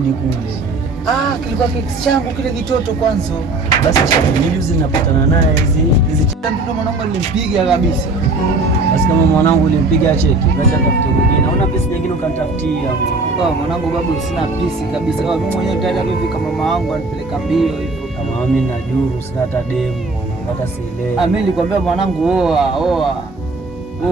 fundi kule. Kilikuwa kesi changu kile kitoto kwanza. Basi mimi juzi ninapatana naye hizi mtoto mwanangu alimpiga kabisa. Basi kama mwanangu ulimpiga cheki, basi atafutie mwingine. Naona pesa nyingine ukanitafutia. Mwanangu babu sina pisi kabisa. Mimi mwenyewe nitaenda hivi kama mama wangu anipeleka mbio hivyo. Kama mimi na juru sina hata demu mwanangu hata sielewi. Mimi nilikwambia mwanangu oa.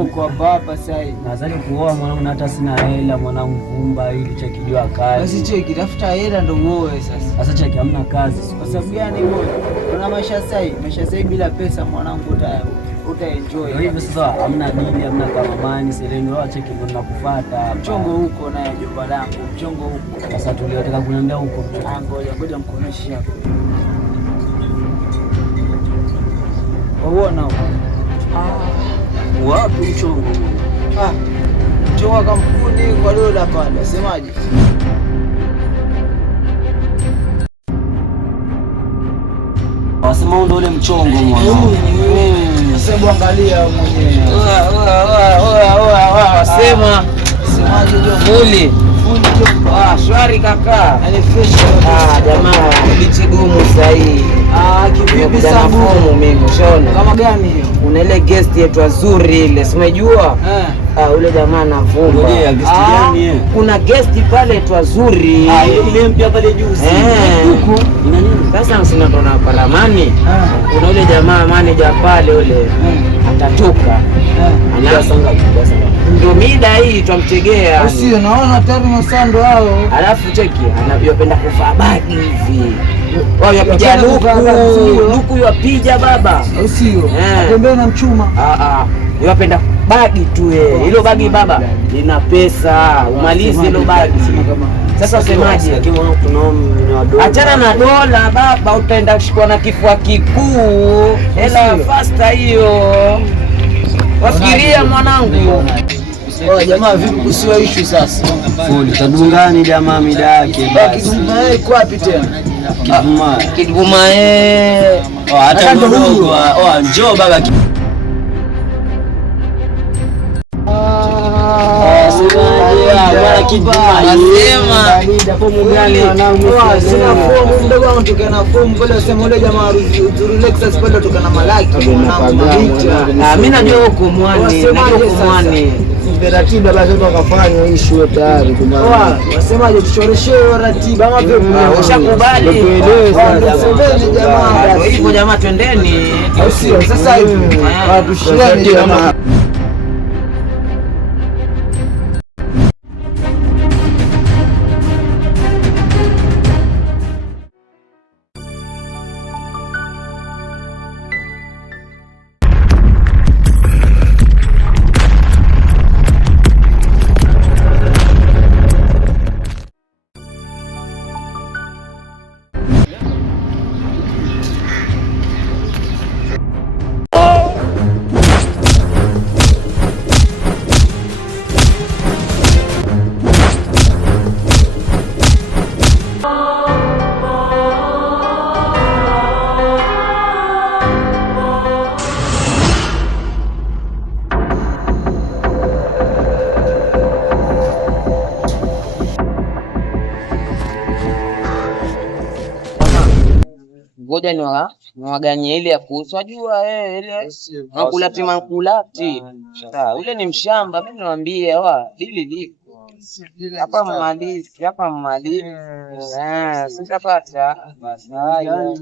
Uko hapa sasa. Nadhani kuoa mwanangu na hata sina hela mwanangu vumba ili cheki jua kazi. Basi cheki tafuta hela ndio uoe sasa. Sasa cheki hamna kazi. Kwa sababu gani wewe? Kuna maisha sasa bila pesa mwanangu uta-enjoy. Ndio hivyo sasa hamna dili hamna kamamani sereni wao cheki ndio nakufuata. Mchongo huko naye jomba langu. Mchongo huko. Sasa tuliotaka kuniambia huko mchongo. Ngoja mkonoshi hapo. Uona huko. Wapi mchongo? Mchongo kampuni kwa dola pale. Semaje? Wasema ndio ule mchongo mwanangu. Sasa angalia mwenyewe. Sema. Semaje Fundi shwari kaka. Yaani fresh. Jamaa bichigumu sahihi. Kivipi sababu mimi unaona? Kama gani hiyo? Kuna ile guest yetu nzuri ile, simejua? Ule jamaa anavumba. Ngoja guest gani? Kuna guest pale yetu nzuri. Ile mpya pale juzi. Huko ina nini? Sasa sina ndo na paramani. Kuna ule jamaa manager pale ule. Atatoka. Anasanga kibasa. Ndio mida hii twamtegea. Usio naona tayari masando hao. Alafu cheki anavyopenda kuvaa bagi hivi. Wao yapiga luku yapiga baba. Usio. Atembea na mchuma. Yapenda bagi tu yeye. Hilo bagi baba lina pesa. Umalize hilo bagi. Sasa semaje? Achana na dola baba, utaenda kushikwa na kifua kikuu. Hela fasta hiyo. Wafikiria mwanangu. Jamaa vipi kusiwa issue sasa? Fundi tadungani jamaa mida yake basi. Kiduma iko wapi tena? Kiduma hata mdogo. Njoo baba. Sina fomu mdogo wangu tukiwa na fomu pale sema ule jamaa Lexus pale tukana malaki mwanangu. Mimi najua huko mwani. Ratiba lazima wakafanya issue tayari kuna. Wasemaje tuchoreshe ratiba ama vipi? Ushakubali? Semeni jamaa. Hivyo jamaa twendeni. Au sio? Sasa hivi tushiane jamaa. Ngoja niwaganye ile ya kuhusu. Wajua ile makulati makulati. Ule ni mshamba, mimi nawaambia dili liko. Hapa mmalizi. Sitapata.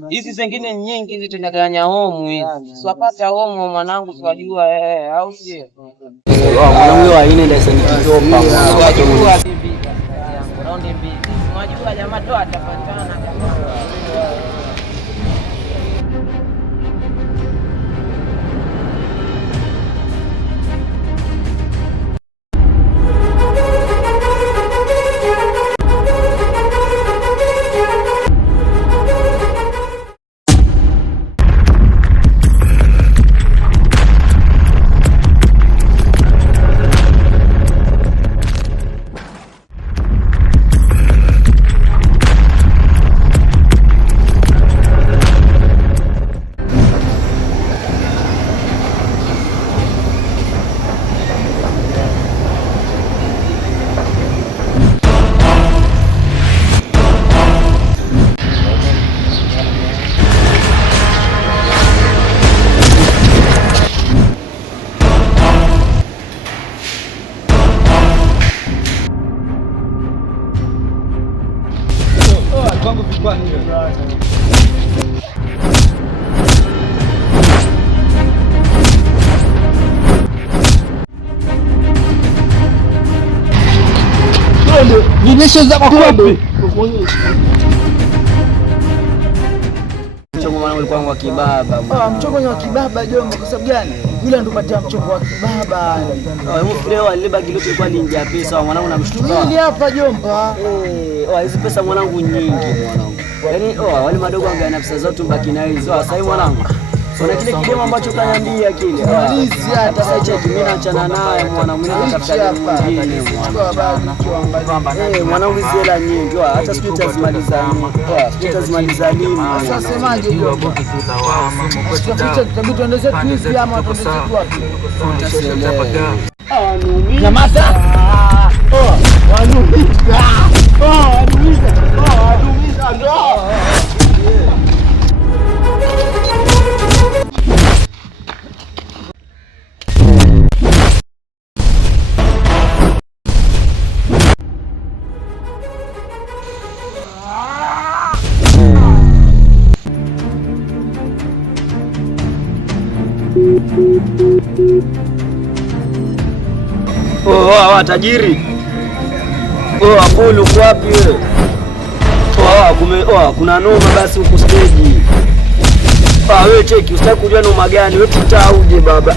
Hizi zingine nyingi hizi tunaganya homu hizi. Siwapata homu mwanangu siwajua au sio? Mwanangu wa ine ndio sanitopa. Siwajua hivi yangu raundi mbili. Unajua jamaa tu atapatana. Nimeshaza kwa wapi? Mchongo mwanangu ulikuwa wa kibaba. Mchongo wa kibaba jomba, kwa sababu gani? Yule ndo patia mchongo wa kibaba. Leo ile bagi lote ilikuwa linja pesa mwanangu namshtuka. Nini hapa jomba? Hizi pesa mwanangu nyingi mwanangu. Yaani wale madogo wangeana pesa zote mbaki na hizo. Sasa hivi mwanangu. Kuna kile kidemo ambacho kaniambia kile. Malizi hata sasa cheki mimi naachana naye mwanangu, mimi natafuta mwingine mwanangu. Mwanangu hizo hela nyingi. Hata siku tazimaliza nini? Sasa semaje jomba? Tutabidi tuende zetu hivi ama tuende zetu wapi? Nyamaza. Wanumiza. Tajiri. Apolo uko wapi wewe? Kuna noma basi huko stage. Wewe cheki usitaki kujua noma gani? Wewe tutauje baba.